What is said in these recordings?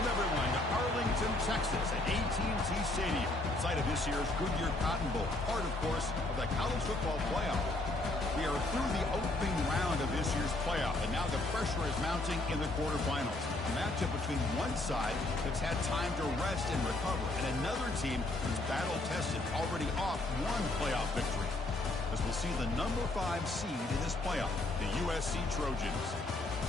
Welcome, everyone, to Arlington, Texas at AT&T Stadium, site of this year's Goodyear Cotton Bowl, part, of course, of the college football playoff. We are through the opening round of this year's playoff, and now the pressure is mounting in the quarterfinals. A matchup between one side that's had time to rest and recover, and another team who's battle-tested, already off one playoff victory. As we'll see the number 5 seed in this playoff, the USC Trojans,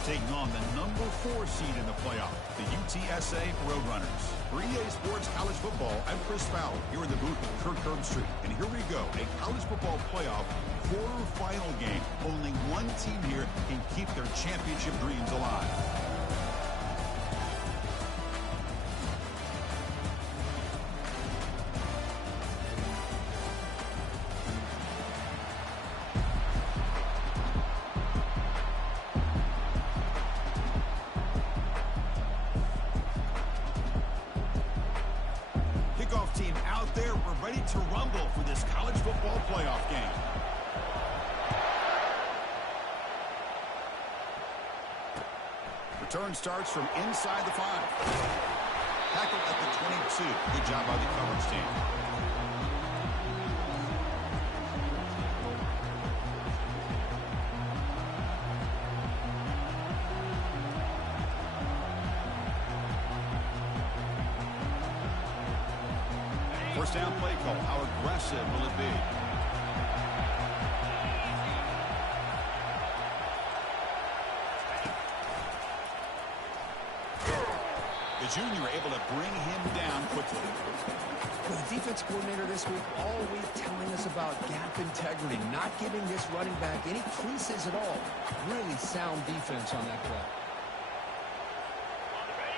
taking on the number 4 seed in the playoff, the UTSA Roadrunners. For EA Sports College Football, I'm Chris Fowler, here in the booth with Kirk Herbstreit. And here we go, a college football playoff quarterfinal game. Only one team here can keep their championship dreams alive. Team out there, we're ready to rumble for this college football playoff game. Return starts from inside the 5. Tackle at the 22. Good job by the coverage team. First down play call. How aggressive will it be? The junior able to bring him down quickly. Well, the defense coordinator this week always telling us about gap integrity, not giving this running back any creases at all. Really sound defense on that play.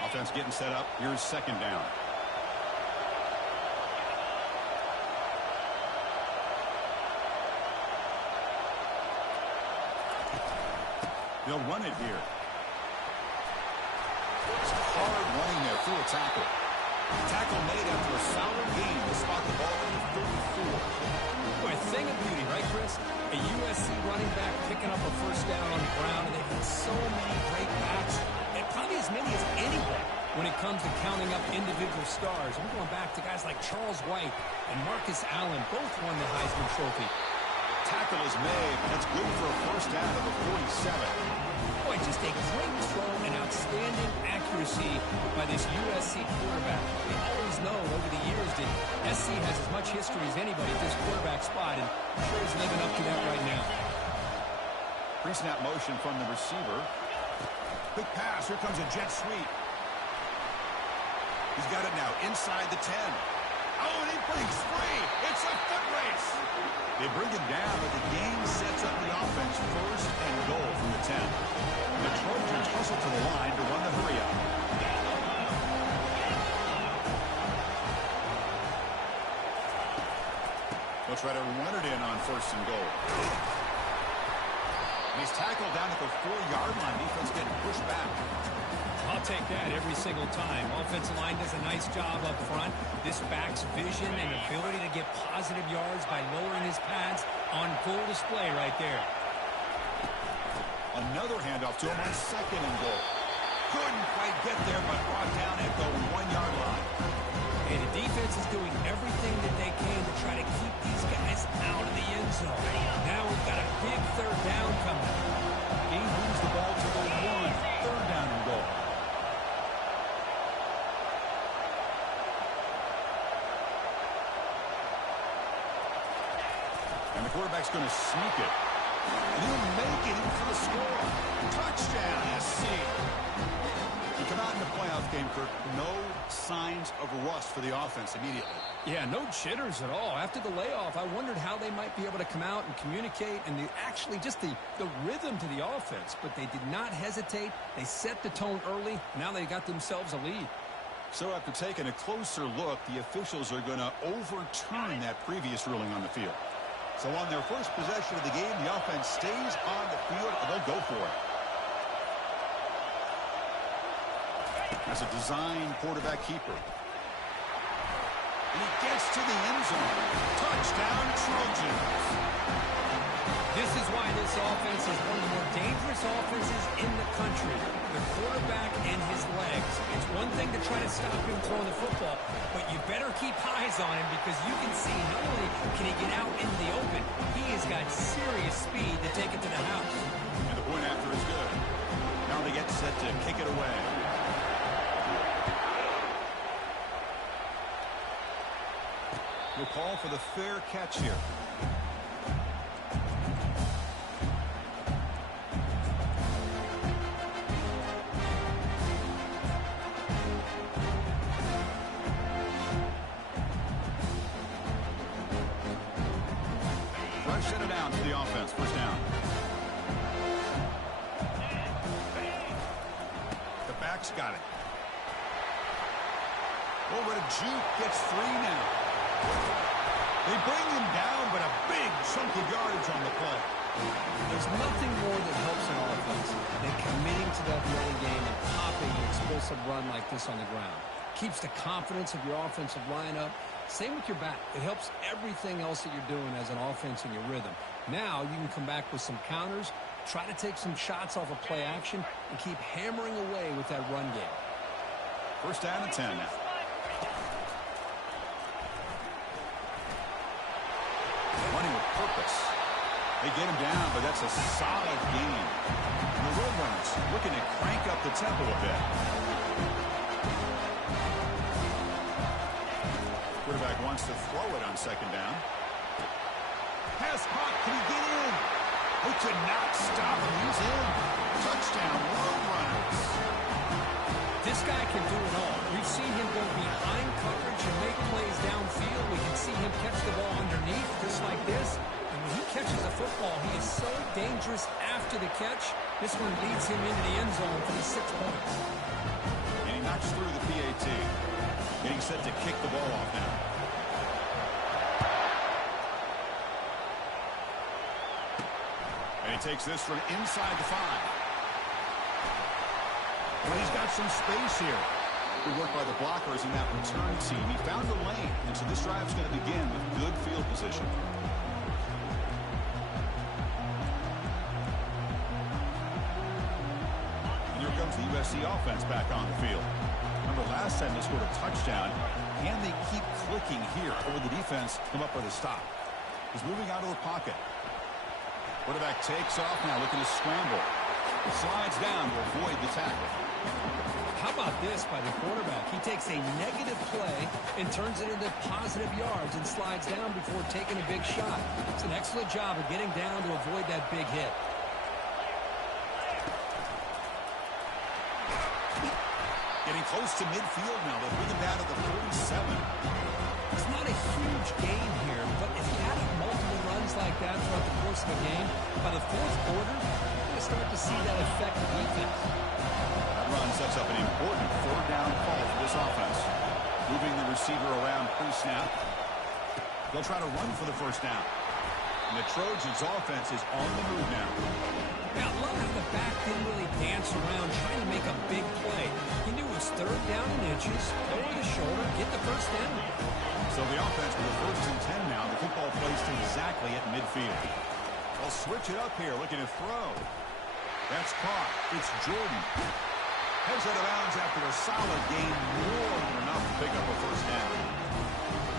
Offense getting set up. Here's second down. They'll run it here. It's hard running there through a tackle. Tackle made after a solid gain to spot the ball at the 34. Boy, a thing of beauty, right, Chris? A USC running back picking up a first down on the ground, and they've had so many great backs, and probably as many as anybody when it comes to counting up individual stars. I'm going back to guys like Charles White and Marcus Allen, both won the Heisman Trophy. Tackle is made. That's good for a first down of the 47. Boy, just a great throw and outstanding accuracy by this USC quarterback. We always know over the years that SC has as much history as anybody at this quarterback spot, and I'm sure he's living up to that right now. Pre-snap motion from the receiver. Quick pass. Here comes a jet sweep. He's got it now inside the 10. Oh, and he breaks free. It's a foot race. They bring him down, but the game sets up the offense first and goal from the 10. The Trojans hustle to the line to run the hurry-up. They'll try to run it in on first and goal. And he's tackled down at the 4-yard line. Defense getting pushed back. I'll take that every single time. Offensive line does a nice job up front. This back's vision and ability to get positive yards by lowering his pads on full display right there. Another handoff to him on second and goal. Couldn't quite get there, but brought down at the 1-yard line. And the defense is doing everything that they can to try to keep these guys out of the end zone. Now we've got a big third down coming. He moves the ball to the 1. Third down and goal. And the quarterback's going to sneak it. And he'll make it in for the score. Touchdown, SC. You come out in the playoff game, Kirk, no signs of rust for the offense immediately. Yeah, no jitters at all. After the layoff, I wondered how they might be able to come out and communicate and actually just the rhythm to the offense. But they did not hesitate. They set the tone early. Now they got themselves a lead. So after taking a closer look, the officials are going to overturn that previous ruling on the field. So on their first possession of the game, the offense stays on the field, and they'll go for it. That's a design quarterback keeper. And he gets to the end zone. Touchdown, Trojans. This is why this offense is one of the more dangerous offenses in the country. The quarterback and his legs. It's one thing to try to stop him throwing the football, but you better keep eyes on him because you can see not only can he get out into the open, he has got serious speed to take it to the house. And the point after is good. Now they get set to kick it away. We'll call for the fair catch here. Shut it down to the offense. First down. The back's got it. Over to Juke. Gets 3 now. They bring him down, but a big chunk of yardage on the play. There's nothing more that helps an offense than committing to that running game and popping an explosive run like this on the ground. Keeps the confidence of your offensive lineup. Same with your back. It helps everything else that you're doing as an offense in your rhythm. Now you can come back with some counters, try to take some shots off of play action, and keep hammering away with that run game. First down and 10 now. Running with purpose. They get him down, but that's a solid gain. And the Roadrunners looking to crank up the tempo a bit. Quarterback wants to throw it on second down. Pass caught. Can he get in? They could not stop him. He's in. Touchdown, Roadrunners. This guy can do it all. We've seen him go behind coverage and make plays downfield. We can see him catch the ball underneath just like this. And when he catches a football, he is so dangerous after the catch. This one leads him into the end zone for the 6 points. And he knocks through the PAT. Getting set to kick the ball off now. And he takes this from inside the 5. Well, he's got some space here. Good work by the blockers in that return team. He found a lane, and so this drive is going to begin with good field position. And here comes the USC offense back on the field. Remember last time they scored a touchdown. Can they keep clicking here, or will the defense come up with a stop? He's moving out of the pocket. Quarterback takes off now, looking to scramble. Slides down to avoid the tackle. How about this by the quarterback? He takes a negative play and turns it into positive yards and slides down before taking a big shot. It's an excellent job of getting down to avoid that big hit. Getting close to midfield now. They'll bring him down to the 47. It's not a huge gain here, but if you have multiple runs like that throughout the course of the game, by the 4th quarter, you're going to start to see that affect the defense. That run sets up an important 3rd down call for this offense. Moving the receiver around pre-snap. They'll try to run for the 1st down. And the Trojans' offense is on the move now. Yeah, I love how the back didn't really dance around trying to make a big play. He knew it was 3rd down and inches, over the shoulder, get the 1st down. So the offense with the 1st and 10 now. The football placed exactly at midfield. They'll switch it up here, looking to throw. That's caught. It's Jordan. Heads out of bounds after a solid gain, more than enough to pick up a 1st down.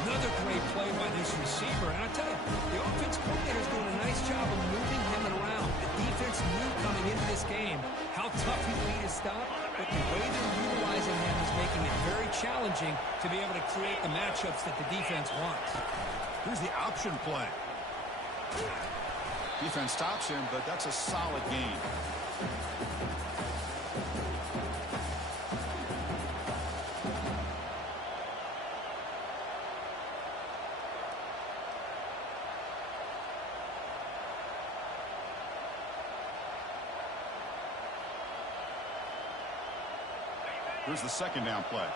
Another great play by this receiver. And I tell you, the offense coordinator is doing a nice job of moving him around. The defense knew coming into this game how tough he would be to stop, but the way they're utilizing him is making it very challenging to be able to create the matchups that the defense wants. Here's the option play. Defense stops him, but that's a solid gain. Here's the 2nd down play.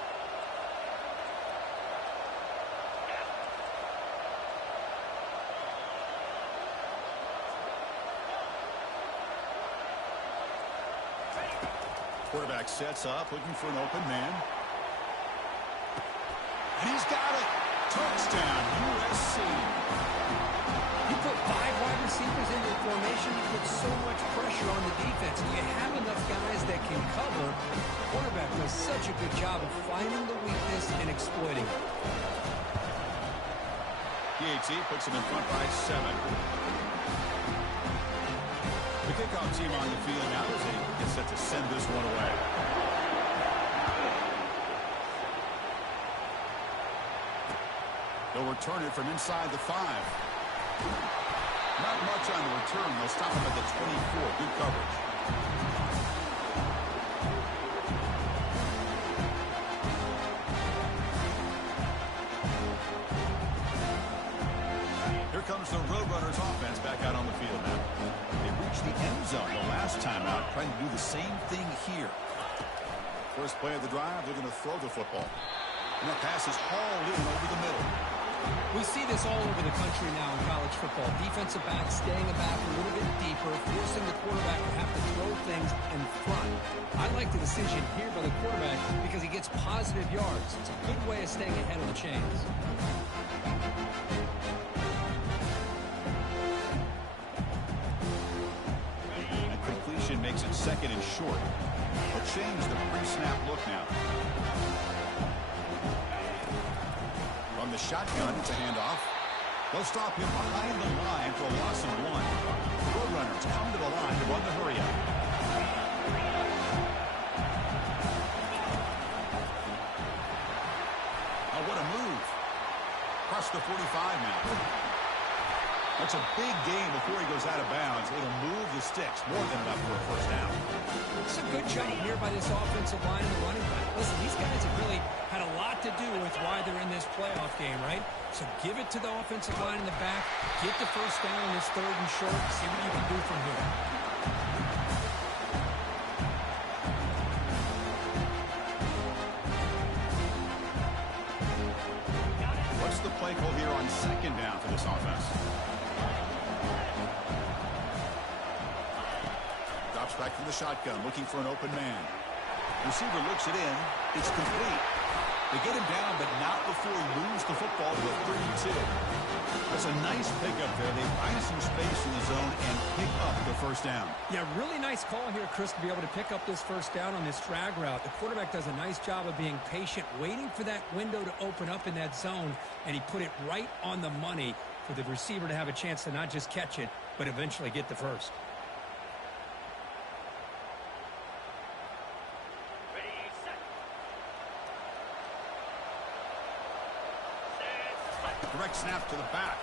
Quarterback sets up, looking for an open man. And he's got it. Touchdown, USC. You put 5 wide receivers in your formation, you put so much pressure on the defense. And you have enough guys that can cover, does such a good job of finding the weakness and exploiting it. UTSA puts them in front by 7. The kickoff team on the field now as they get set to send this one away. They'll return it from inside the 5. Not much on the return. They'll stop him at the 24. Good coverage. Here comes the Roadrunners offense back out on the field now. They reached the end zone the last time out, trying to do the same thing here. First play of the drive, they're going to throw the football. And that pass is hauled in over the middle. We see this all over the country now in college football. Defensive backs staying back a little bit deeper, forcing the quarterback to have to throw things in front. I like the decision here by the quarterback because he gets positive yards. It's a good way of staying ahead of the chains. And completion makes it 2nd and short. They'll change the pre-snap look now. From the shotgun, it's a handoff. They'll stop him behind the line for a loss of 1. The Roadrunners come to the line to run the hurry-up. Oh, what a move. Across the 45 now. That's a big gain before he goes out of bounds. It'll move the sticks more than enough for a first down. It's a good job here by this offensive line and the running back. Listen, these guys have really had a lot to do with why they're in this playoff game, right? So give it to the offensive line in the back. Get the first down on this 3rd and short. See what you can do from here. What's the play call here on 2nd down for this offense? Drops back from the shotgun, looking for an open man. Receiver looks it in. It's complete. They get him down, but not before he moves the football to the 32. That's a nice pickup there. They find some space in the zone and pick up the first down. Yeah, really nice call here, Chris, to be able to pick up this first down on this drag route. The quarterback does a nice job of being patient, waiting for that window to open up in that zone, and he put it right on the money for the receiver to have a chance to not just catch it, but eventually get the first. Direct snap to the back.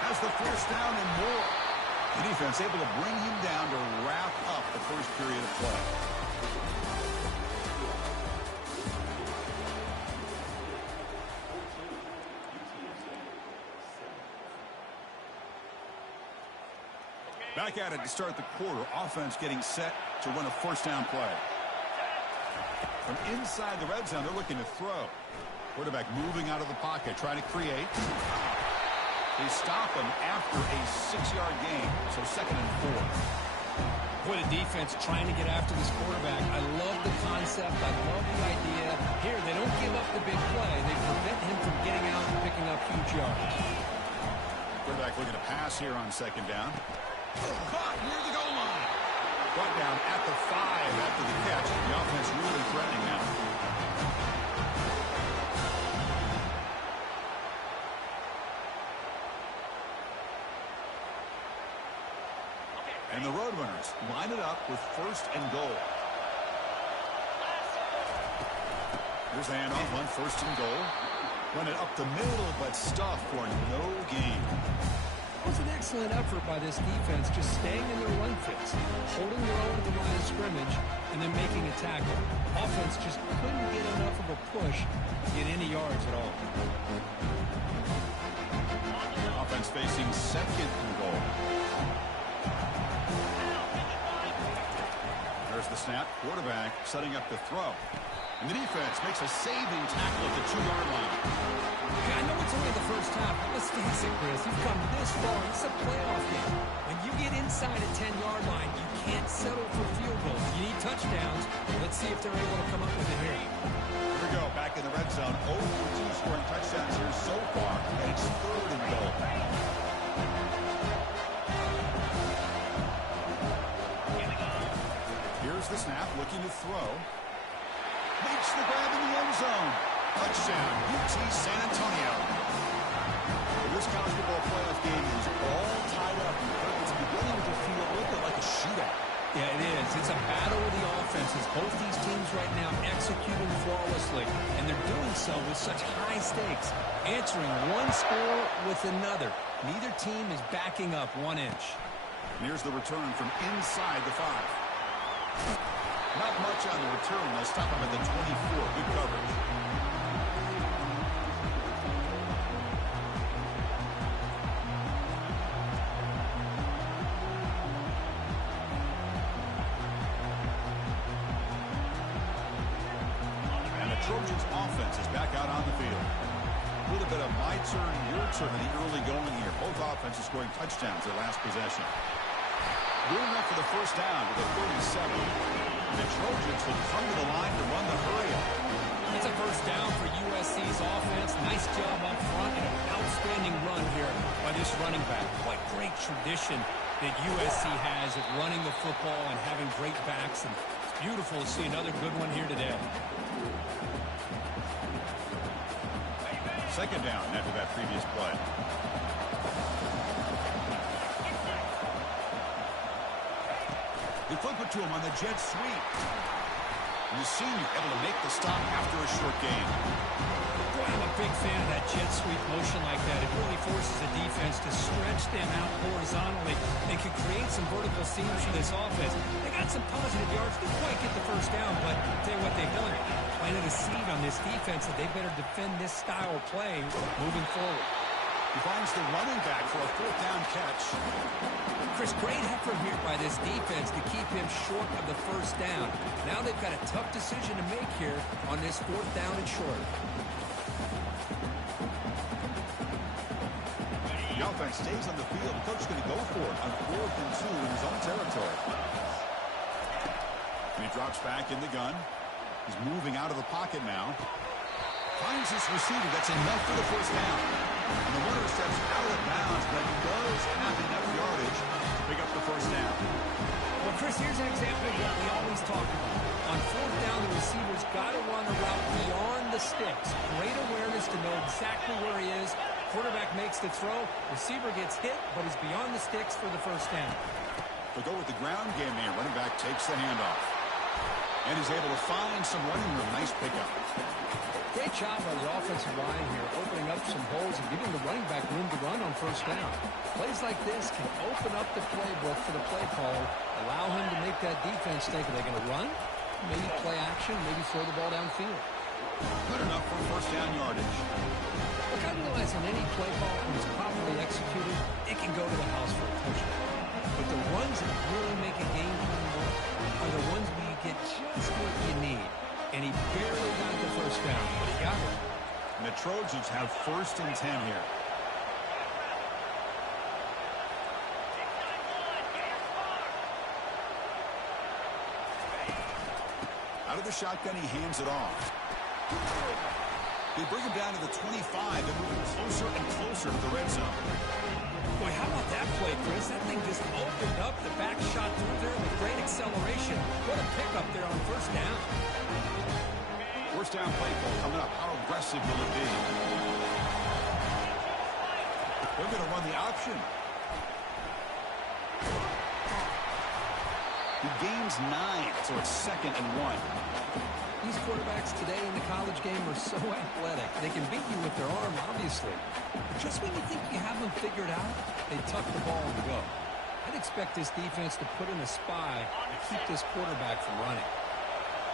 Has the first down and more. The defense able to bring him down to wrap up the first period of play. Back at it to start the quarter. Offense getting set to run a first down play. From inside the red zone, they're looking to throw. Quarterback moving out of the pocket, trying to create. They stop him after a 6-yard gain, so 2nd and 4. What a defense trying to get after this quarterback. I love the concept. I love the idea. Here, they don't give up the big play. They prevent him from getting out and picking up huge yards. Quarterback looking to pass here on 2nd down. Caught near the goal line. Brought down at the 5 after the catch. The offense really threatening now. And the Roadrunners line it up with 1st and goal. Here's the handoff on 1st and goal. Run it up the middle, but stuffed for no gain. It was an excellent effort by this defense, just staying in their run fits, holding their own at the line of scrimmage, and then making a tackle. Offense just couldn't get enough of a push to get any yards at all. Offense facing 2nd and goal. There's the snap. Quarterback setting up the throw. And the defense makes a saving tackle at the 2-yard line. Okay, I know it's only the first half, but let's face it, Chris. You've come this far. It's a playoff game. When you get inside a 10-yard line, you can't settle for field goals. You need touchdowns. Let's see if they're able to come up with it here. Here we go. Back in the red zone. 0 for 2 scoring touchdowns here so far. And it's 3rd and goal. Here's the snap, looking to throw. Makes the grab in the end zone. Touchdown, UT San Antonio. This college football playoff game is all tied up. It's beginning to feel a little bit like a shootout. Yeah, it is. It's a battle of the offenses. Both these teams right now executing flawlessly, and they're doing so with such high stakes, answering one score with another. Neither team is backing up 1 inch. And here's the return from inside the 5. Not much on the return. They'll stop him at the 24. Good coverage. Trojans offense is back out on the field. A little bit of my turn, your turn in the early going here. Both offenses scoring touchdowns their last possession. Good enough for the first down with a 37. The Trojans will come to the line to run the hurry up. It's a first down for USC's offense. Nice job up front and an outstanding run here by this running back. What great tradition that USC has at running the football and having great backs. And it's beautiful to see another good one here today. Second down after that previous play. They flip it to him on the jet sweep. And the senior able to make the stop after a short gain. Boy, I'm a big fan of that jet sweep motion like that. It really forces the defense to stretch them out horizontally and can create some vertical seams for this offense. They got some positive yards. Didn't quite get the first down, but I'll tell you what they've done. Planted a seed on this defense that they better defend this style of play moving forward. He finds the running back for a 4th down catch. Chris, great effort here by this defense to keep him short of the first down. Now they've got a tough decision to make here on this 4th down and short. The offense stays on the field. The coach is going to go for it on 4th and 2 in his own territory. And he drops back in the gun. He's moving out of the pocket now. Finds his receiver. That's enough for the first down. And the runner steps out of bounds, but does have enough yardage to pick up the first down. Well, Chris, here's an example of what we always talk about. On 4th down, the receiver's got to run a route beyond the sticks. Great awareness to know exactly where he is. Quarterback makes the throw. Receiver gets hit, but he's beyond the sticks for the first down. They'll go with the ground game here. Running back takes the handoff. And he's able to find some running room. Nice pickup. Great job by the offensive line here, opening up some holes and giving the running back room to run on first down. Plays like this can open up the playbook for the play caller, allow him to make that defense think, are they going to run? Maybe play action, maybe throw the ball downfield. Good enough for first down yardage. Look, I realize in any play call, when it's properly executed, it can go to the house for a touchdown. But the ones that really make a game plan work are the ones where you get just what you need. And he barely got the first down, but he got it. And the Trojans have 1st and 10 here. Out of the shotgun, he hands it off. They bring him down to the 25 and moving closer and closer to the red zone. Boy, how about that play, Chris? That thing just opened up. The back shot through there with great acceleration. What a pickup there on first down. First down play call coming up. How aggressive will it be? They're going to run the option. He gains 9, so it's 2nd and 1. These quarterbacks today in the college game are so athletic. They can beat you with their arm, obviously. But just when you think you have them figured out, they tuck the ball and go. I'd expect this defense to put in a spy and keep this quarterback from running.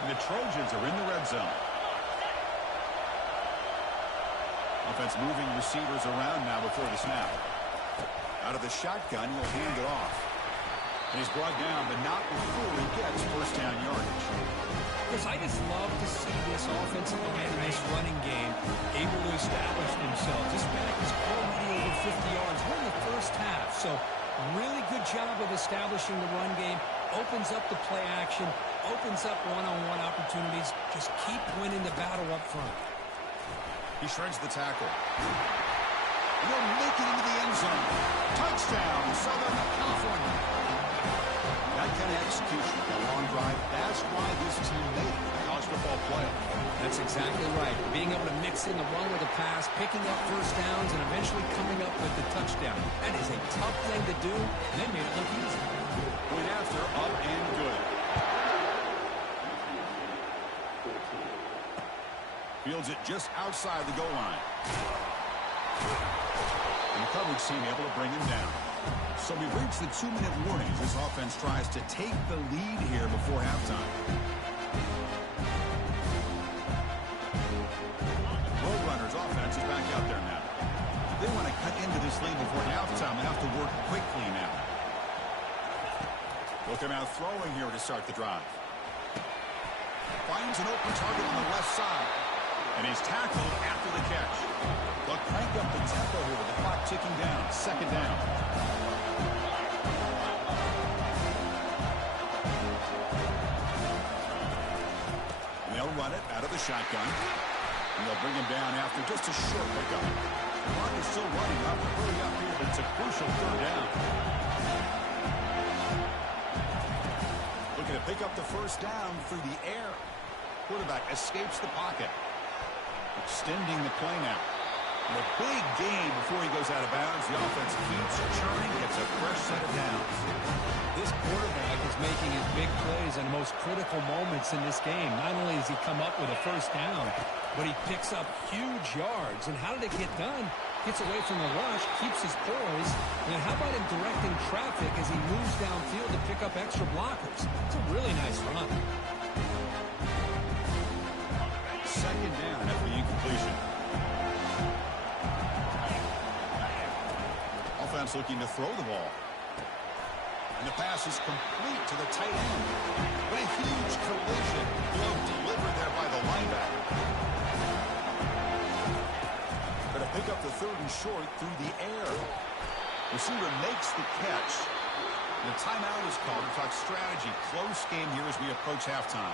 And the Trojans are in the red zone. Offense moving receivers around now before the snap. Out of the shotgun, he'll hand it off. And he's brought down, but not before he gets first down yardage. Chris, I just love to see this offensive line in this running game able to establish themselves. This back is already over 50 yards. We're in the first half, so really good job of establishing the run game. Opens up the play action, opens up one-on-one opportunities. Just keep winning the battle up front. He shreds the tackle. And he'll make it into the end zone. Touchdown, Southern California. That kind of execution, that long drive, that's why this team made it to the college football play. That's exactly right. Being able to mix in the run with a pass, picking up first downs, and eventually coming up with the touchdown. That is a tough thing to do, and they made it look easy. Point after, up and good. Fields it just outside the goal line. And the coverage team able to bring him down. So we've reached the 2-minute warning as this offense tries to take the lead here before halftime. Roadrunners offense is back out there now. They want to cut into this lead before halftime. They have to work quickly now. Look him out throwing here to start the drive. Finds an open target on the left side. And he's tackled after the catch. They'll crank up the tempo here with the clock ticking down. Second down. And they'll run it out of the shotgun. And they'll bring him down after just a short pickup. The clock is still running up. They're hurry up here, but it's a crucial third down. Looking to pick up the first down through the air. Quarterback escapes the pocket. Extending the play now. And a big gain before he goes out of bounds. The offense keeps churning, gets a fresh set of downs. This quarterback is making his big plays in the most critical moments in this game. Not only does he come up with a first down, but he picks up huge yards. And how did it get done? Gets away from the rush, keeps his poise. And then how about him directing traffic as he moves downfield to pick up extra blockers? It's a really nice run. Second down after the incompletion. Offense looking to throw the ball. And the pass is complete to the tight end. But a huge collision. Blow delivered there by the linebacker. Going to pick up the third and short through the air. Receiver makes the catch. And the timeout is called to talk strategy. Close game here as we approach halftime.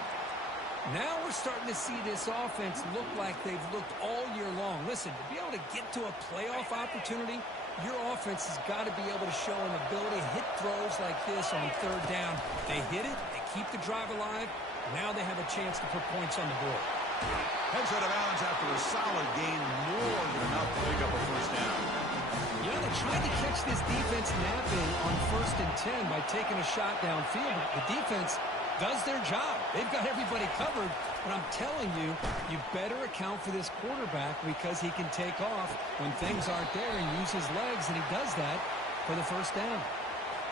Now we're starting to see this offense look like they've looked all year long. Listen, to be able to get to a playoff opportunity, your offense has got to be able to show an ability to hit throws like this on third down. They hit it, they keep the drive alive. Now they have a chance to put points on the board. Heads out of bounds after a solid gain, more than enough to pick up a first down. You know, they tried to catch this defense napping on 1st and 10 by taking a shot downfield. The defense does their job. They've got everybody covered, but I'm telling you, you better account for this quarterback because he can take off when things aren't there and use his legs, and he does that for the first down.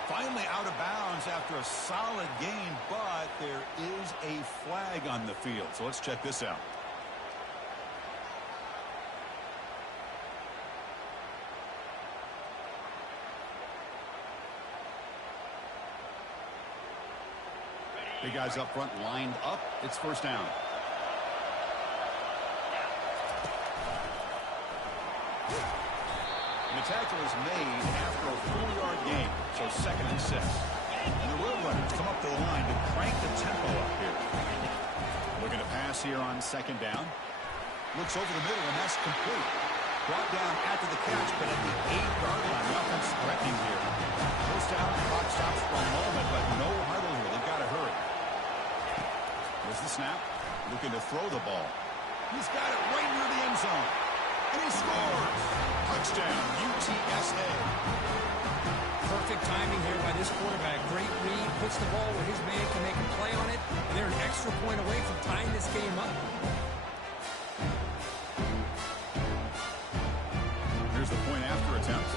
Finally out of bounds after a solid gain, but there is a flag on the field. So let's check this out. Big guys up front lined up. It's first down. And the tackle is made after a 4-yard gain, so 2nd and 6. And the Roadrunners come up to the line to crank the tempo up here. Looking to pass here on 2nd down. Looks over the middle, and that's complete. Brought down after the catch, but at the 8-yard line, the offense threatening here. First down, the clock stops for a moment, but no huddle here. They've got to hurry. There's the snap. Looking to throw the ball. He's got it right near the end zone. And he scores. Touchdown, UTSA. Perfect timing here by this quarterback. Great read. Puts the ball where his man can make a play on it. And they're an extra point away from tying this game up. Here's the point after attempt.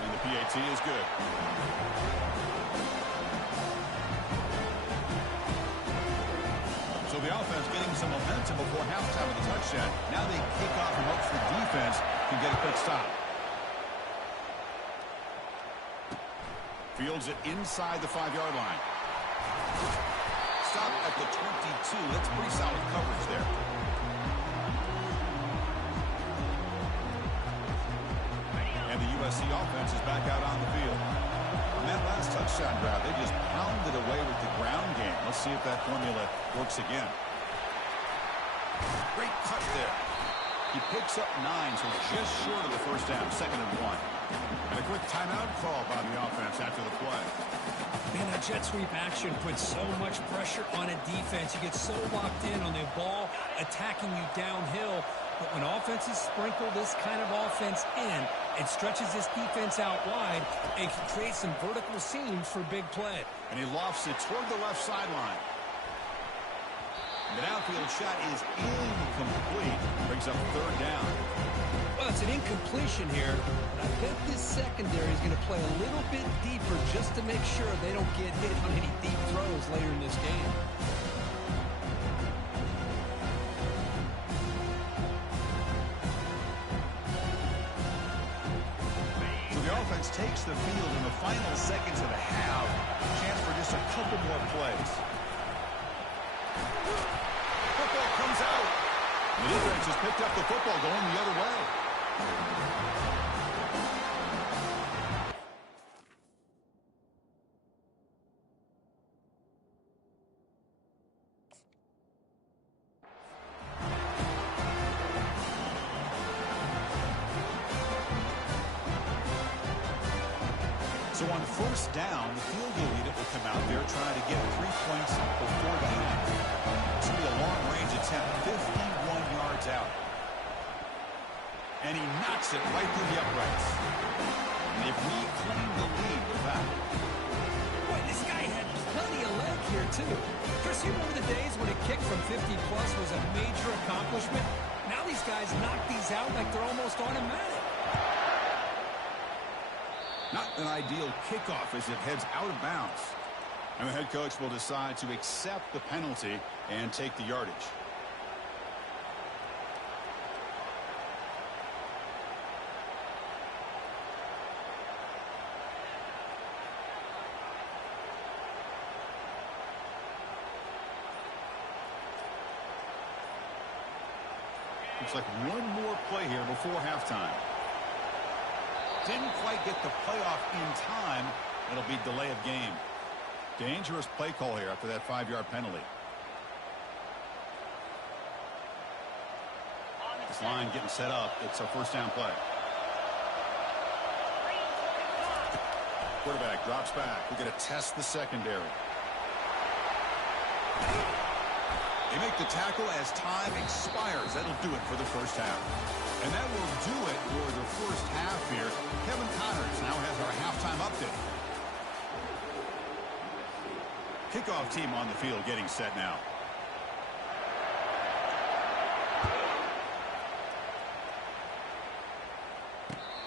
And the PAT is good. So the offense getting some momentum before halftime with a touchdown. Now they kick off and hopes the defense can get a quick stop. Fields it inside the 5-yard line. Stop at the 22. That's pretty solid coverage there. And the USC offense is back out on the field. On that last touchdown drive, they just pounded away with the ground game. Let's see if that formula works again. Great cut there. He picks up 9, so just short of the first down, 2nd and 1. And a quick timeout call by the offense after the play. Man, that jet sweep action puts so much pressure on a defense. You get so locked in on the ball attacking you downhill. But when offenses sprinkle this kind of offense in, it stretches this defense out wide and can create some vertical seams for big play. And he lofts it toward the left sideline. The downfield shot is incomplete. Brings up third down. Well, it's an incompletion here. But I bet this secondary is going to play a little bit deeper just to make sure they don't get hit on any deep throws later in this game. So the offense takes the field in the final seconds of the half. Chance for just a couple more plays. Football comes out. The defense has picked up the football going the other way. So on first down, the field goal unit will come out there trying to get 3 points before the half. It's going to be a long-range attempt, 51 yards out. And he knocks it right through the uprights. And they've reclaimed the lead with that. Boy, this guy had plenty of leg here, too. Chris, you remember the days when a kick from 50-plus was a major accomplishment? Now these guys knock these out like they're almost automatic. Not an ideal kickoff as it heads out of bounds. And the head coach will decide to accept the penalty and take the yardage. Looks like one more play here before halftime. Didn't quite get the playoff in time. It'll be delay of game. Dangerous play call here after that 5-yard penalty. This line getting set up. It's a first down play. Quarterback drops back. We're going to test the secondary. They make the tackle as time expires. That'll do it for the first half. And that will do it for the first half here. Kevin Connors now has our halftime update. Kickoff team on the field getting set now.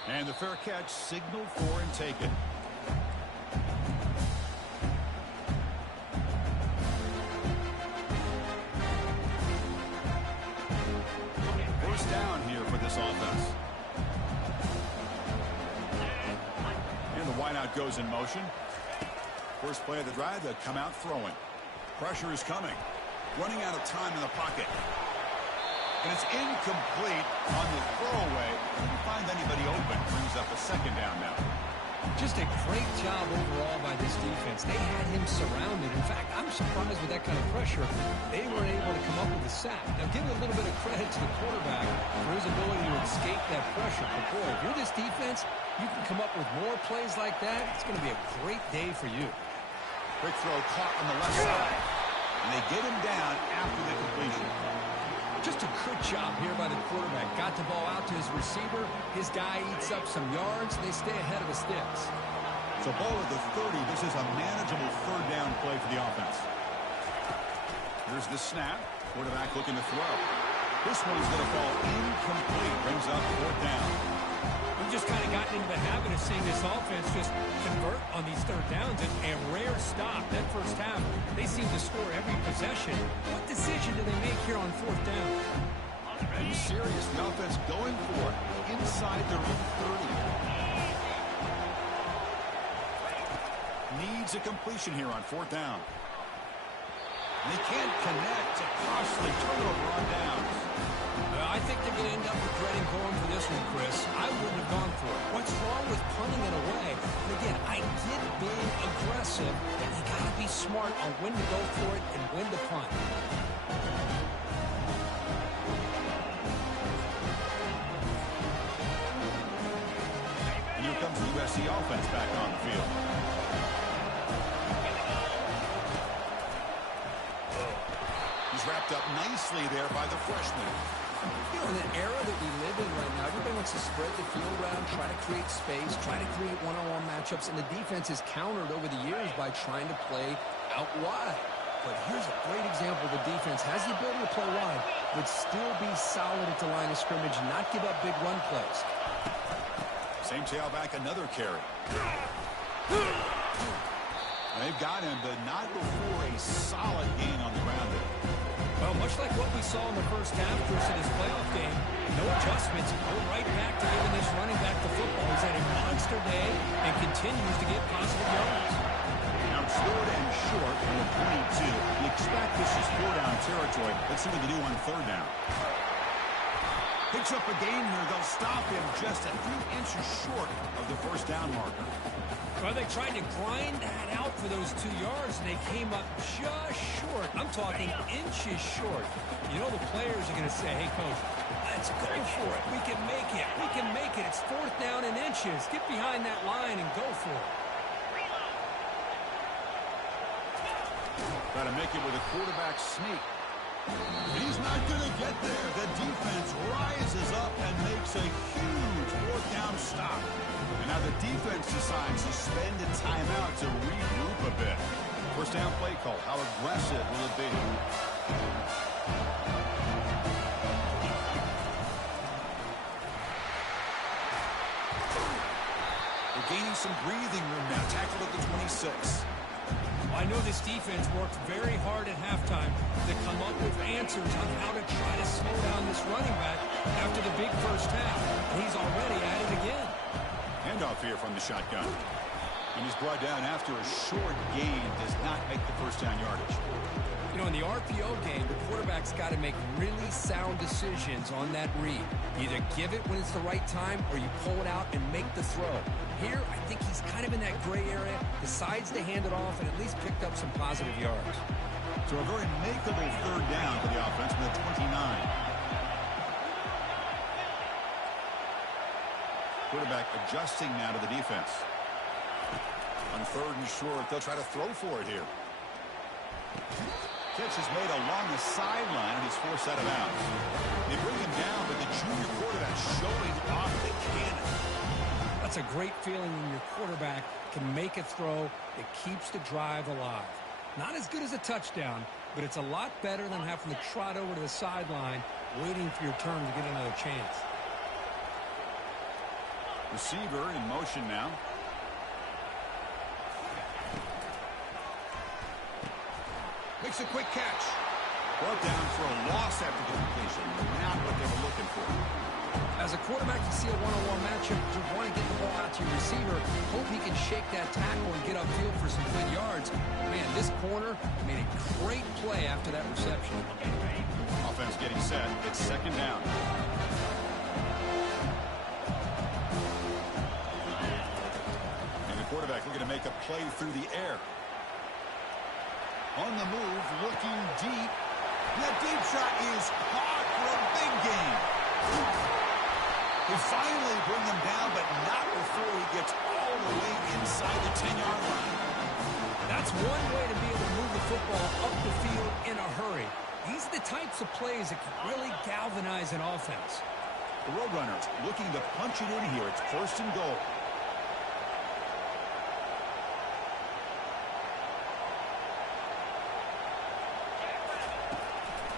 And the fair catch signaled for and taken. Down here for this offense. And the wideout goes in motion. First play of the drive, they come out throwing. Pressure is coming. Running out of time in the pocket. And it's incomplete on the throwaway. Didn't find anybody open. Brings up a second down now. Just a great job overall by this defense. They had him surrounded. In fact, I'm surprised with that kind of pressure. They weren't able to come up with a sack. Now, give a little bit of credit to the quarterback for his ability to escape that pressure. But, boy, if you're this defense, you can come up with more plays like that. It's going to be a great day for you. Quick throw caught on the left side. And they get him down after the completion. Just a good job here by the quarterback. Got the ball out to his receiver. His guy eats up some yards. They stay ahead of the sticks. So ball at the 30. This is a manageable third down play for the offense. Here's the snap. Quarterback looking to throw. This one's going to fall incomplete. Brings up fourth down. We've just kind of gotten into the habit of seeing this offense just convert on these third downs. And a rare stop. That first half, they seem to score every possession. What decision do they make here on fourth down? Are you serious? The offense going for it inside their own 30. Needs a completion here on fourth down. And they can't connect. A costly turnover on downs. I think they're going to end up regretting going for this one, Chris. I wouldn't have gone for it. What's wrong with punting it away? And again, I get being aggressive, but you got to be smart on when to go for it and when to punt. And here comes the USC offense back on the field. picked up nicely there by the freshman. You know, in the era that we live in right now, everybody wants to spread the field around, try to create space, try to create one-on-one matchups, and the defense is countered over the years by trying to play out wide. But here's a great example. The defense has the ability to play wide, but still be solid at the line of scrimmage, not give up big run plays. Same tailback, another carry. They've got him, but not before a solid gain on the ground there. Well, much like what we saw in the first half, Chris, in his playoff game, no adjustments, go right back to giving this running back the football. He's had a monster day and continues to get positive yards. Now it's third and short from the 22. You expect this is four-down territory. Let's see what they do on third down. Picks up a gain here. They'll stop him just a few inches short of the first down marker. Well, they tried to grind that out for those 2 yards, and they came up just short. I'm talking inches short. You know the players are going to say, hey, Coach, let's go for it. We can make it. We can make it. It's fourth down and inches. Get behind that line and go for it. Got to make it with a quarterback sneak. He's not going to get there. The defense rises up and makes a huge fourth down stop. And now the defense decides to spend a timeout to regroup a bit. First down play call. How aggressive will it be? They're gaining some breathing room now. Tackled at the 26. I know this defense worked very hard at halftime to come up with answers on how to try to slow down this running back after the big first half. And he's already at it again. Handoff here from the shotgun. And he's brought down after a short gain. Does not make the first down yardage. You know, in the RPO game, the quarterback's got to make really sound decisions on that read. Either give it when it's the right time or you pull it out and make the throw. Here, I think he's kind of in that gray area, decides to hand it off, and at least picked up some positive yards. So a very makeable third down for the offense from the 29. Quarterback adjusting now to the defense. On third and short, they'll try to throw for it here. Catch is made along the sideline, and he's forced out of bounds. They bring him down, but the junior quarterback showing off the cannon. That's a great feeling when your quarterback can make a throw that keeps the drive alive. Not as good as a touchdown, but it's a lot better than having to trot over to the sideline waiting for your turn to get another chance. Receiver in motion now. Makes a quick catch. Brought down for a loss after the completion. Not what they were looking for. As a quarterback, you see a one-on-one matchup, you want to get the ball out to your receiver, hope he can shake that tackle and get upfield for some good yards. Man, this corner made a great play after that reception. Offense getting set. It's second down. And the quarterback looking to make a play through the air. On the move, looking deep. That deep shot is caught for a big gain. They finally bring him down, but not before he gets all the way inside the 10-yard line. That's one way to be able to move the football up the field in a hurry. These are the types of plays that can really galvanize an offense. The Roadrunners looking to punch it in here. It's first and goal.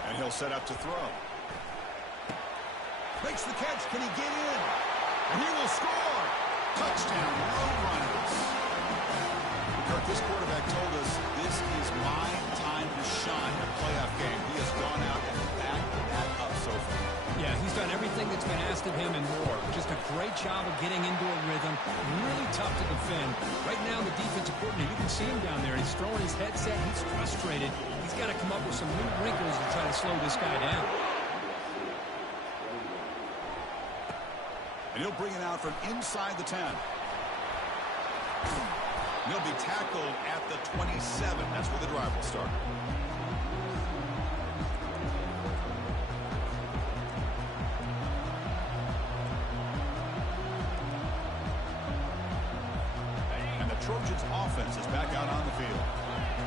And he'll set up to throw. Makes the catch. Can he get in? And he will score. Touchdown, Roadrunners. Kirk, this quarterback told us this is my time to shine in a playoff game. He has gone out and backed that up so far. Yeah, he's done everything that's been asked of him and more. Just a great job of getting into a rhythm. Really tough to defend. Right now, the defensive coordinator, you can see him down there. He's throwing his headset. He's frustrated. He's got to come up with some new wrinkles to try to slow this guy down. And he'll bring it out from inside the 10. And he'll be tackled at the 27. That's where the drive will start. And the Trojans offense is back out on the field.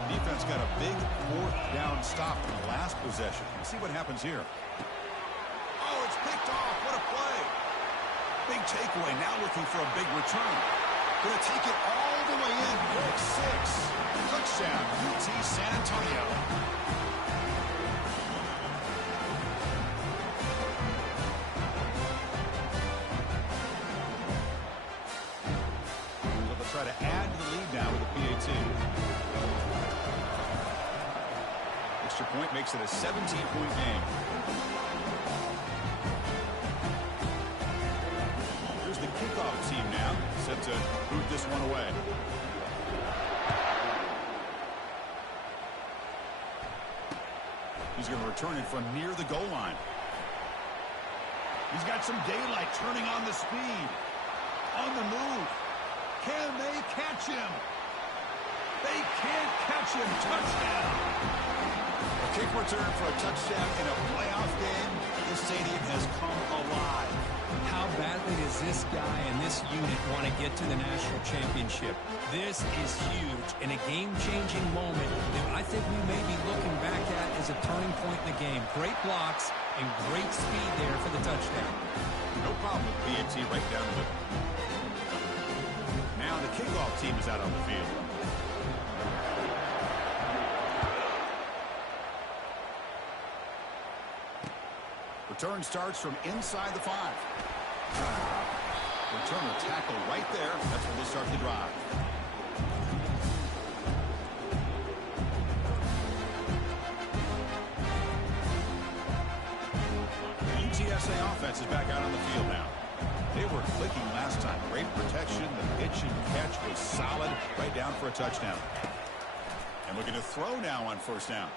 Defense got a big fourth down stop in the last possession. Let's see what happens here. Oh, it's picked off. What a play. Big takeaway. Now looking for a big return. Going to take it all the way in. Pick six. Touchdown, UT San Antonio. Try to add to the lead now with a PAT. Extra point makes it a 17-point game. Here's the kickoff team now, set to boot this one away. He's going to return it from near the goal line. He's got some daylight, turning on the speed. On the move. Can they catch him? They can't catch him. Touchdown. A kick return for a touchdown in a playoff game. This stadium has come alive. How badly does this guy and this unit want to get to the national championship? This is huge and a game-changing moment that I think we may be looking back at as a turning point in the game. Great blocks and great speed there for the touchdown. No problem with PAT right down the middle. Now the kickoff team is out on the field. Return starts from inside the 5. Return a tackle right there. That's where they'll start the drive. The UTSA offense is back out on the field now. They were clicking last time. Great protection. The pitch and catch was solid. Right down for a touchdown. And looking to throw now on first down.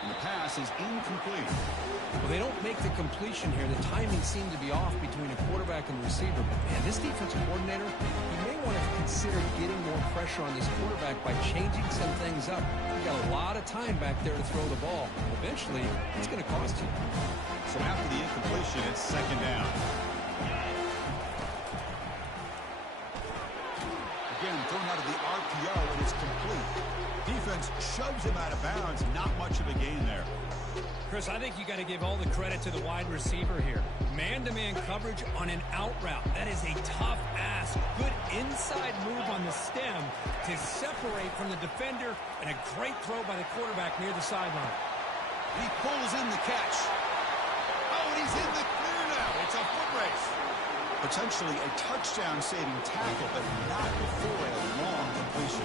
And the pass is incomplete. Well, they don't make the completion here. The timing seemed to be off between a quarterback and the receiver. But, man, this defensive coordinator, he may want to consider getting more pressure on this quarterback by changing some things up. You got a lot of time back there to throw the ball. Eventually, it's going to cost you. So after the incompletion, it's second down. Again, thrown out of the RPO, and it's complete. Defense shoves him out of bounds. Not much of a gain there. Chris, I think you got to give all the credit to the wide receiver here. Man-to-man coverage on an out route. That is a tough ask. Good inside move on the stem to separate from the defender, and a great throw by the quarterback near the sideline. He pulls in the catch. Oh, and he's in the clear now. It's a foot race. Potentially a touchdown-saving tackle, but not before a long completion.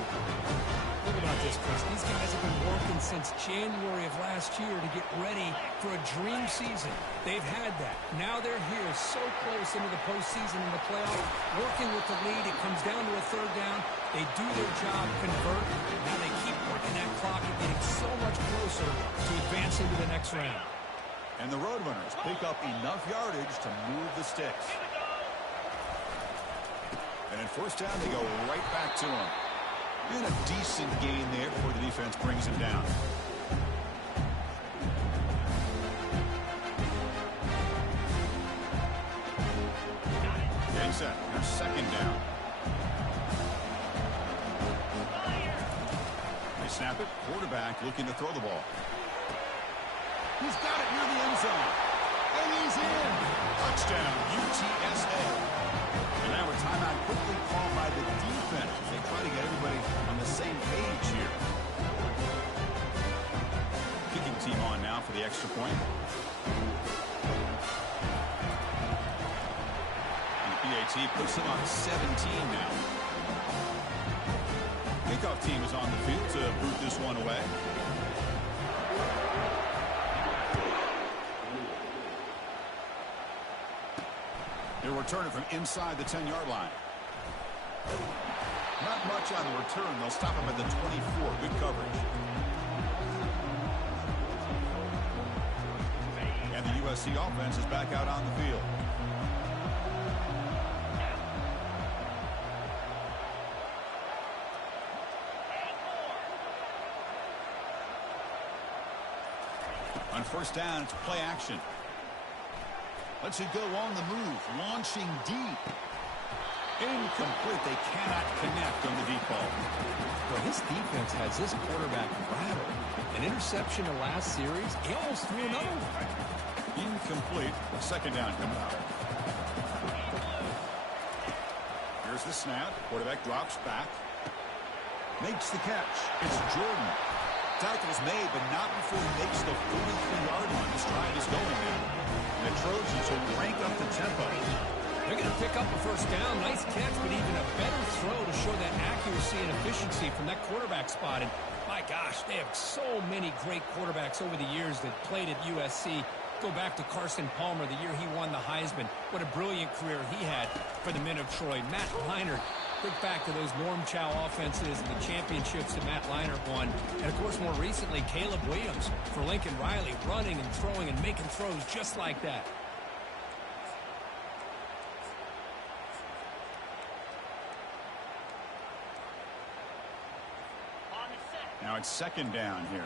Think about this, Chris. These guys have been working since January of last year to get ready for a dream season. They've had that. Now they're here so close into the postseason and the playoff, working with the lead. It comes down to a third down. They do their job, convert. Now they keep working that clock and getting so much closer to advancing to the next round. And the Roadrunners pick up enough yardage to move the sticks. And in first down, they go right back to him. And a decent gain there before the defense brings him down. Getting set. Here's second down. They snap it. Quarterback looking to throw the ball. He's got it near the end zone. And he's in. Touchdown, UTSA. And now a timeout quickly called by the defense as they try to get everybody on the same page here. Kicking team on now for the extra point. And the PAT puts him on 17 now. Kickoff team is on the field to boot this one away. They'll return it from inside the 10-yard line. Not much on the return. They'll stop him at the 24. Good coverage. And the USC offense is back out on the field. On first down, it's play action. Lets it go on the move, launching deep. Incomplete. They cannot connect on the deep ball. Well, his this defense has this quarterback rattled. An interception in last series. He almost threw another one. Incomplete. Second down coming up. Here's the snap. Quarterback drops back. Makes the catch. It's Jordan. Tackle's made, but not before he makes the 43-yard line. This drive is going now. And the Trojans will crank up the tempo. They're going to pick up a first down. Nice catch, but even a better throw to show that accuracy and efficiency from that quarterback spot. And my gosh, they have so many great quarterbacks over the years that played at USC. Go back to Carson Palmer, the year he won the Heisman. What a brilliant career he had for the men of Troy. Matt Leinart, think back to those Norm Chow offenses and the championships that Matt Leinart won. And, of course, more recently, Caleb Williams for Lincoln Riley, running and throwing and making throws just like that. Now it's second down here.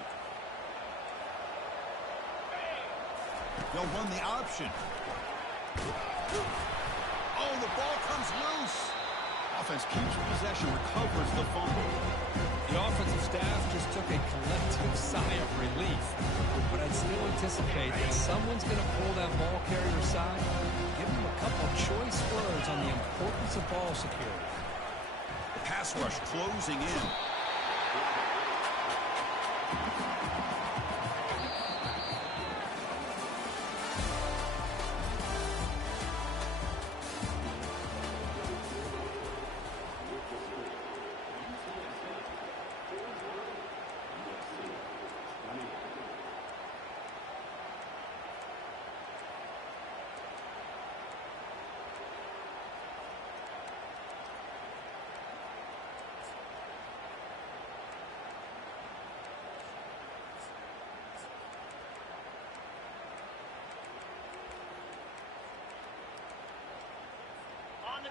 They'll run the option. Oh, the ball comes loose. Offense keeps possession, recovers the fumble. The offensive staff just took a collective sigh of relief. But I'd still anticipate that someone's going to pull that ball carrier side. Give them a couple of choice words on the importance of ball security. The pass rush closing in.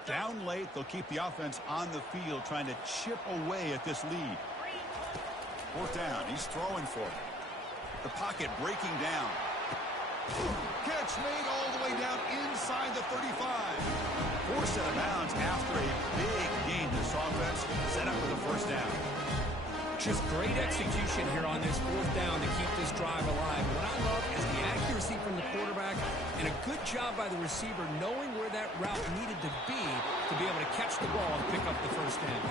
Down late, they'll keep the offense on the field, trying to chip away at this lead. Fourth down, he's throwing for it. The pocket breaking down. Catch made all the way down inside the 35. Forced out of bounds after a big gain. This offense set up for the first down. Just great execution here on this fourth down to keep this drive alive. What I love is the accuracy from the quarterback and a good job by the receiver knowing where that route needed to be able to catch the ball and pick up the first down.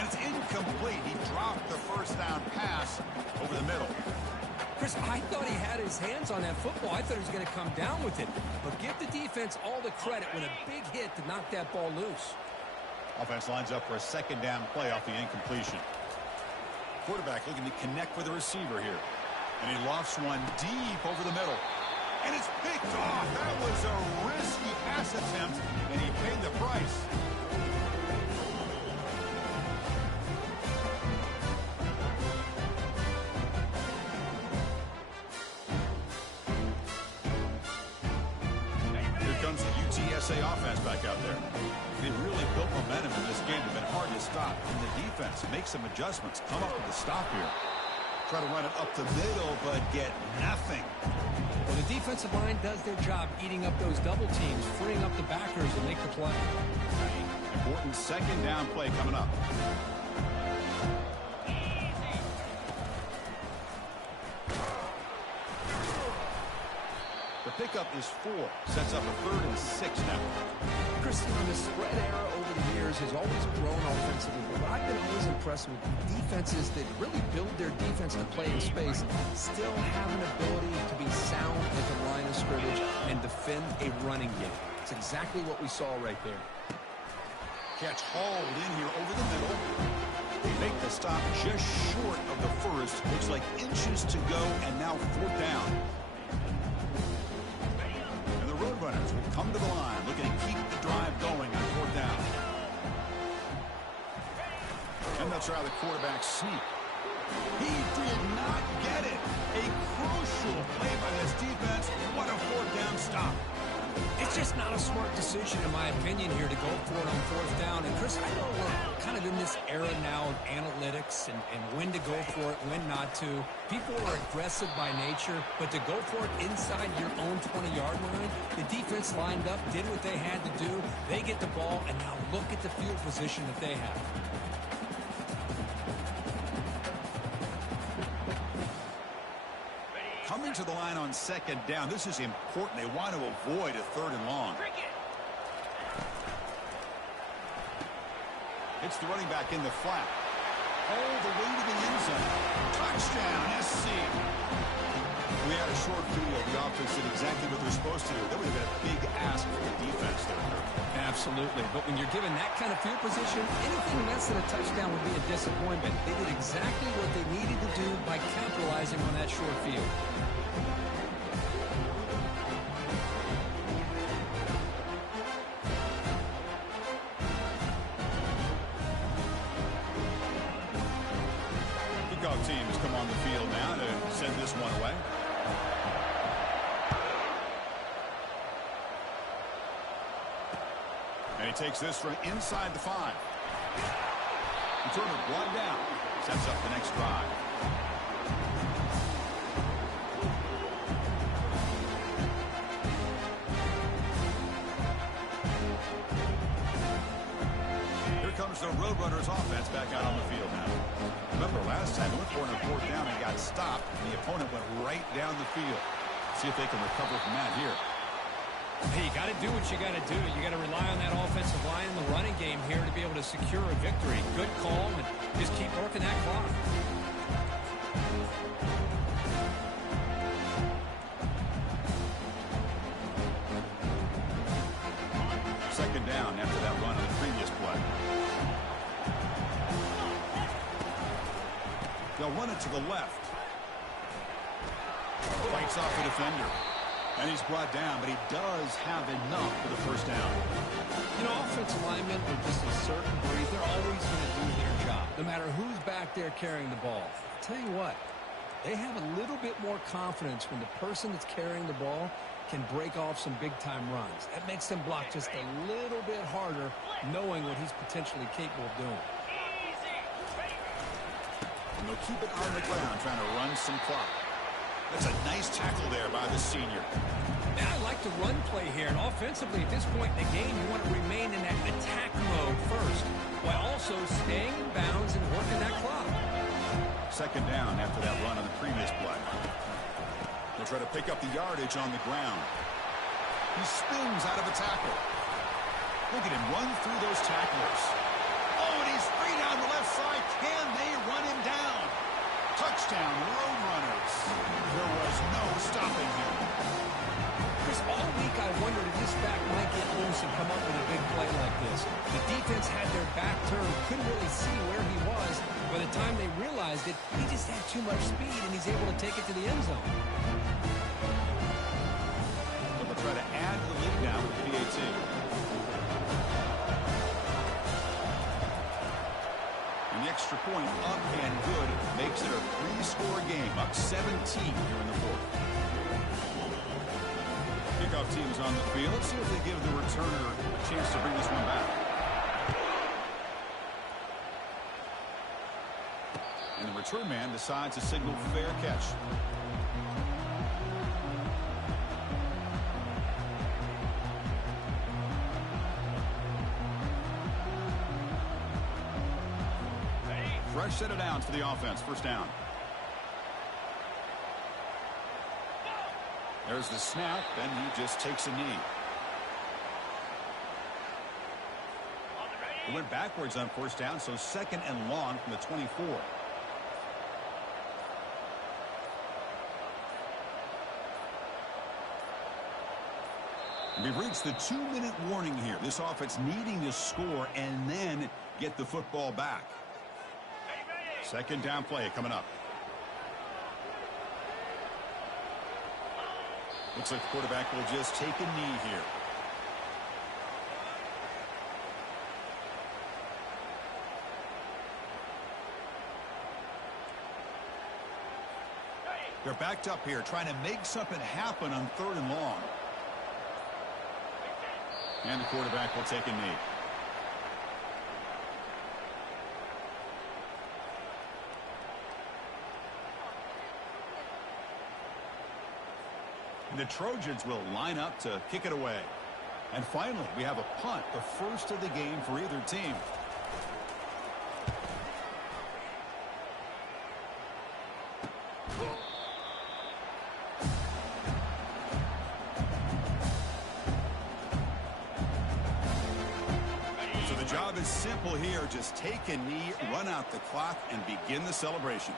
And it's incomplete. He dropped the first down pass over the middle. Chris, I thought he had his hands on that football. I thought he was going to come down with it. But give the defense all the credit with a big hit to knock that ball loose. Offense lines up for a second down play off the incompletion. Quarterback looking to connect with the receiver here. And he lofts one deep over the middle. And it's picked off. That was a risky pass attempt, and he paid the price. Here comes the UTSA offense back out there. They've really built momentum in this game. They've been hard to stop. And the defense makes some adjustments. Come up with a stop here. Try to run it up the middle, but get nothing. Well, the defensive line does their job eating up those double teams, freeing up the backers to make the play. Important second down play coming up. The pickup is 4. Sets up a 3rd and 6 now. Christian, the spread era over the years has always grown offensively, but I've been always impressed with defenses that really build their defense to play in space, still have an ability to be sound at the line of scrimmage and defend a running game. It's exactly what we saw right there. Catch hauled in here over the middle. They make the stop just short of the first. Looks like inches to go, and now 4th down. Roadrunners will come to the line, looking to keep the drive going on 4th down. And they'll try the quarterback sneak. He did not get it. A crucial play by this defense. What a 4th down stop. It's just not a smart decision, in my opinion, here to go for it on 4th down. And, Chris, I know we're kind of in this era now of analytics and when to go for it, when not to. People are aggressive by nature, but to go for it inside your own 20-yard line, the defense lined up, did what they had to do. They get the ball, and now look at the field position that they have. Heading to the line on second down. This is important. They want to avoid a 3rd and long. It's the running back in the flat. All the way to the end zone. Touchdown, SC. We had a short video of the offense did exactly what they're supposed to do. That would have been a big ask for the defense there. Absolutely. But when you're given that kind of field position, anything less than a touchdown would be a disappointment. They did exactly what they needed to do by capitalizing on that short field. Kickoff team has come on the field now to send this one away. And he takes this from inside the 5. Returner brought down. Sets up the next drive. Here comes the Roadrunners offense back out on the field now. Remember last time, they went for a 4th down and got stopped. And the opponent went right down the field. See if they can recover from that here. Hey, you got to do what you got to do. You got to rely on that offensive line in the running game here to be able to secure a victory. Good call, and just keep working that clock. Second down after that run on the previous play. They'll run it to the left. Fights off the defender. And he's brought down, but he does have enough for the 1st down. You know, offensive linemen are just a certain breed. They're always going to do their job, no matter who's back there carrying the ball. I'll tell you what, they have a little bit more confidence when the person that's carrying the ball can break off some big-time runs. That makes them block just a little bit harder, knowing what he's potentially capable of doing. And they'll keep it on the ground, trying to run some clock. That's a nice tackle there by the senior. And I like the run play here. And offensively, at this point in the game, you want to remain in that attack mode first, while also staying in bounds and working that clock. Second down after that run on the previous play. They'll try to pick up the yardage on the ground. He spins out of a tackle. Look at him run through those tacklers. Oh, and he's free down the left side. Can they run him down? Touchdown, Roadrunners. There was no stopping him. Chris, all week I wondered if this back might get loose and come up with a big play like this. The defense had their back turned, couldn't really see where he was. By the time they realized it, he just had too much speed, and he's able to take it to the end zone. They'll try to add the lead now with the PAT. And the extra point up and good makes it a 3-score game, up 17 here in the 4th. Kickoff team's on the field. Let's see if they give the returner a chance to bring this one back. And the return man decides to signal fair catch. Fresh set of downs for the offense. 1st down. There's the snap, and he just takes a knee. He went backwards on 1st down, so 2nd and long from the 24. We've reached the 2-minute warning here. This offense needing to score and then get the football back. 2nd down play coming up. Looks like the quarterback will just take a knee here. They're backed up here trying to make something happen on 3rd and long. And the quarterback will take a knee. The Trojans will line up to kick it away. And finally, we have a punt, the first of the game for either team. job is simple here. Just take a knee, run out the clock, and begin the celebration.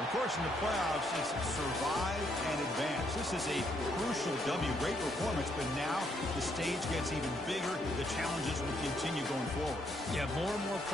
Of course, in the playoffs, it's survive and advance. This is a crucial W. Great performance, but now the stage gets even bigger. The challenges will continue going forward. Yeah, more and more pressure.